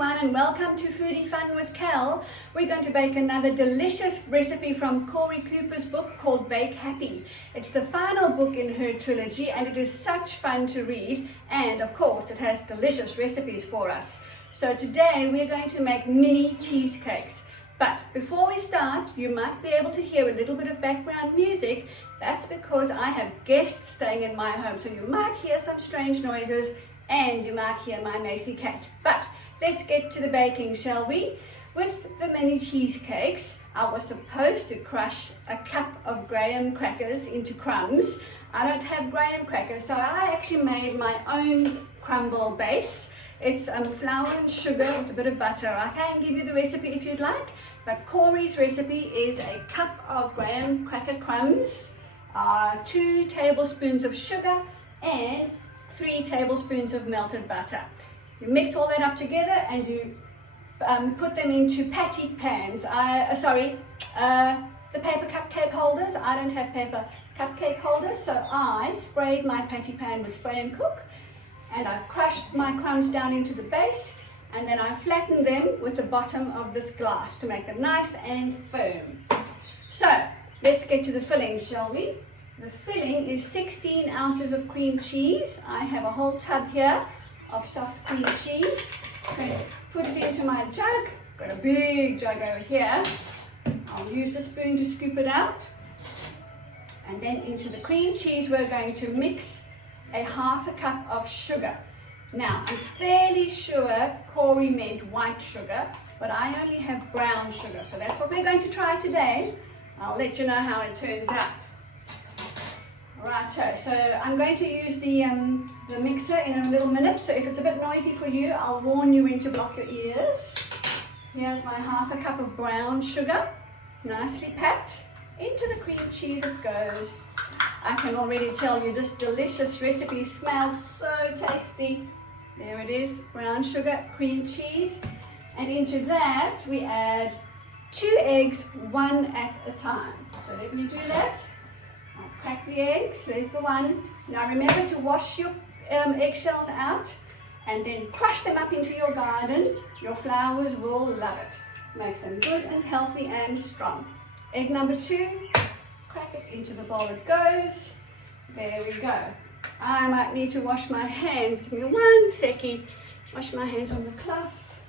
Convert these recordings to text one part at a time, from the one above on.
everyone, and welcome to Foodie Fun with Cal. We're going to bake another delicious recipe from Cori Cooper's book called Bake Happy. It's the final book in her trilogy and it is such fun to read, and of course it has delicious recipes for us. So today we're going to make mini cheesecakes. But before we start, you might be able to hear a little bit of background music. That's because I have guests staying in my home, so you might hear some strange noises and you might hear my Macy cat. But let's get to the baking, shall we? With the mini cheesecakes, I was supposed to crush a cup of graham crackers into crumbs. I don't have graham crackers, so I actually made my own crumble base. It's flour and sugar with a bit of butter. I can give you the recipe if you'd like, but Cori's recipe is a cup of graham cracker crumbs, 2 tablespoons of sugar, and 3 tablespoons of melted butter. You mix all that up together and you put them into patty pans. The paper cupcake holders. I don't have paper cupcake holders, so I sprayed my patty pan with spray and cook, and I've crushed my crumbs down into the base, and then I flattened them with the bottom of this glass to make them nice and firm. So let's get to the filling, shall we? The filling is 16 ounces of cream cheese. I have a whole tub here of soft cream cheese. I'm going to put it into my jug. Got a big jug over here. I'll use the spoon to scoop it out. And then into the cream cheese we're going to mix a half a cup of sugar. Now, I'm fairly sure Cori meant white sugar, but I only have brown sugar, so that's what we're going to try today. I'll let you know how it turns out. Righto, so I'm going to use the mixer in a little minute, so if it's a bit noisy for you, I'll warn you when to block your ears. Here's my half a cup of brown sugar, nicely packed. Into the cream cheese it goes. I can already tell you this delicious recipe smells so tasty. There it is, brown sugar, cream cheese, and into that we add 2 eggs, one at a time. So let me do that. I'll crack the eggs, there's the one. Now remember to wash your eggshells out and then crush them up into your garden. Your flowers will love it. Makes them good and healthy and strong. Egg number 2, crack it into the bowl it goes. There we go. I might need to wash my hands. Give me 1 second. Wash my hands on the cloth.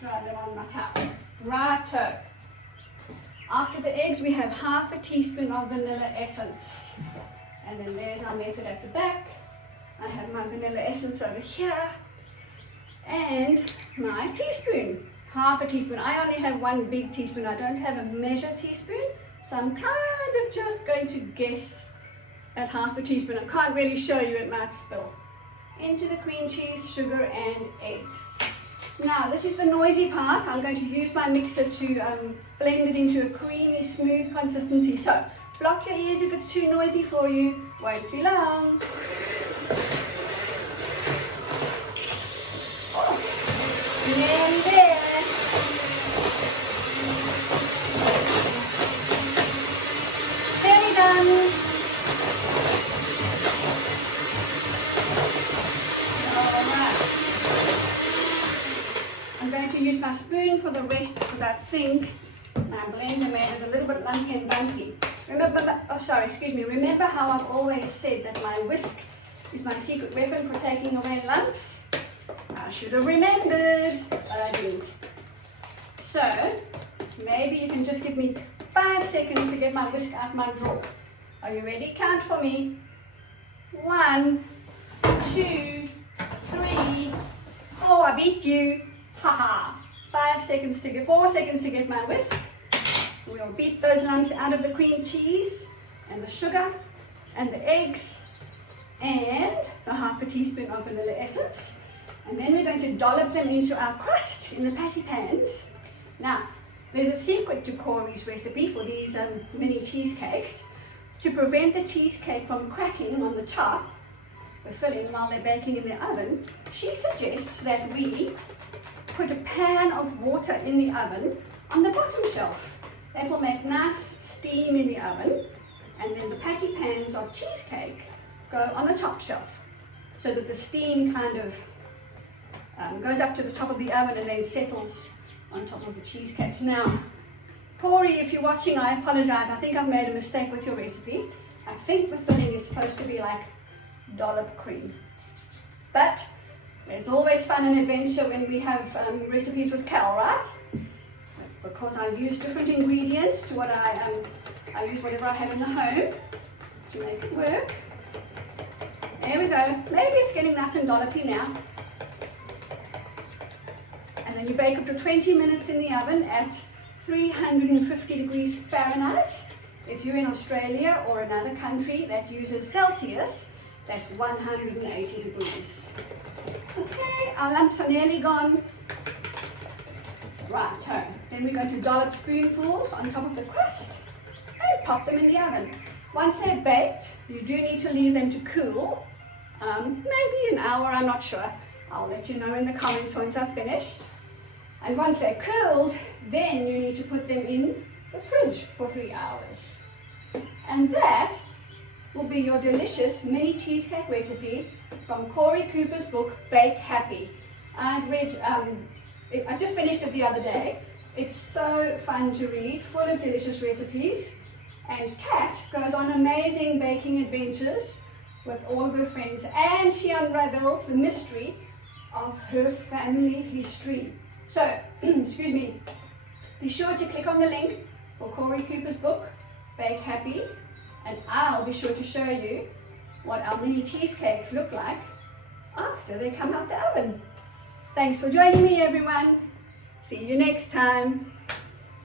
Dry them on my towel. Righto. After the eggs, we have half a teaspoon of vanilla essence. And then there's our method at the back. I have my vanilla essence over here. And my teaspoon. Half a teaspoon. I only have 1 big teaspoon. I don't have a measure teaspoon. So I'm kind of just going to guess at half a teaspoon. I can't really show you, it might spill. Into the cream cheese, sugar and eggs. Now this is the noisy part. I'm going to use my mixer to blend it into a creamy, smooth consistency. So block your ears if it's too noisy for you. Won't be long. Oh, nearly there. Nearly done. I'm going to use my spoon for the rest because I think my blender made it a little bit lumpy and bumpy. Remember how I've always said that my whisk is my secret weapon for taking away lumps? I should have remembered, but I didn't. So, maybe you can just give me 5 seconds to get my whisk out my drawer. Are you ready? Count for me. 1, 2, 3, 4. I beat you. Haha. 4 seconds to get my whisk. We'll beat those lumps out of the cream cheese and the sugar and the eggs and the half a teaspoon of vanilla essence. And then we're going to dollop them into our crust in the patty pans. Now, there's a secret to Cori's recipe for these mini cheesecakes. To prevent the cheesecake from cracking on the top, the filling while they're baking in the oven, she suggests that we put a pan of water in the oven on the bottom shelf. That will make nice steam in the oven, and then the patty pans of cheesecake go on the top shelf so that the steam kind of goes up to the top of the oven and then settles on top of the cheesecake. Now, Cori, if you're watching, I apologize. I think I've made a mistake with your recipe. I think the filling is supposed to be like dollop cream. But there's always fun and adventure when we have recipes with Cal, right? Because I use different ingredients to what I use whatever I have in the home to make it work. There we go. Maybe it's getting nice and dollopy now. And then you bake up to 20 minutes in the oven at 350 degrees Fahrenheit. If you're in Australia or another country that uses Celsius, that's 180 degrees. Okay, our lumps are nearly gone. Right, so then we're going to dollop spoonfuls on top of the crust and pop them in the oven. Once they're baked, you do need to leave them to cool. Maybe an hour, I'm not sure. I'll let you know in the comments once I've finished. And once they're cooled, then you need to put them in the fridge for 3 hours. And that will be your delicious mini cheesecake recipe from Cori Cooper's book, Bake Happy. I've read, I just finished it the other day. It's so fun to read, full of delicious recipes. And Kat goes on amazing baking adventures with all of her friends, and she unravels the mystery of her family history. So, excuse me, be sure to click on the link for Cori Cooper's book, Bake Happy, and I'll be sure to show you what our mini cheesecakes look like after they come out the oven. Thanks for joining me, everyone. See you next time.